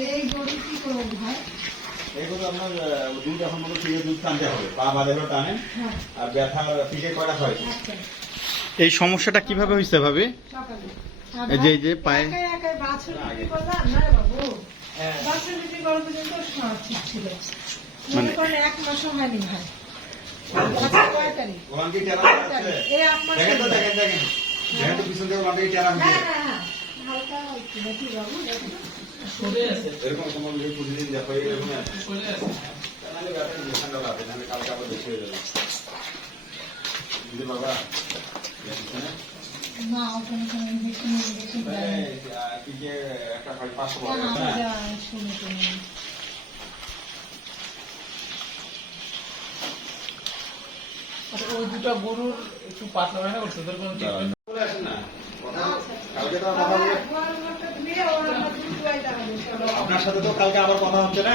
এই গরু কি করব ভাই? এগুলো আপনার দুধ এখন মতো ফিরে দুধ টানতে হবে। পা বাঁধে হলো টানে হ্যাঁ। আর ব্যথা পিঠে কয়টা হয়? আচ্ছা। এই সমস্যাটা কীভাবে হয়েছে ভাবে? এই যে- এই যে পায়ে- একাই একাই বাছুর বিক্রি করলাম না বাবু? বাছুর বিক্রি করার পর্যন্ত ঠিক ছিল। মনে করেন এক মাসও হয়নি ভাই। আচ্ছা কয় তারিখ? টেরা আছে এই এক মাস দেখেন দেখেন দেখেন। দেখেন তো পিছন থেকে ওখান থেকে টেরা হ্যাঁ হচ্ছে এরকম তোমার যদি প্রতিদিন দেখো এরকমই তাহলে দেওয়া নাহলে কালকে আবার বেশি হয়ে যাবে। বাবা? না? ওখানে একটা পাঁচশো আচ্ছা, ওই দুটো গরুর একটু পাতলা হয় না ওর তোদের কোনো treatment চলে আসেন না কথা কালকে তো আর কথা বলে আপনার সাথে তো কালকে আবার কথা হচ্ছে না?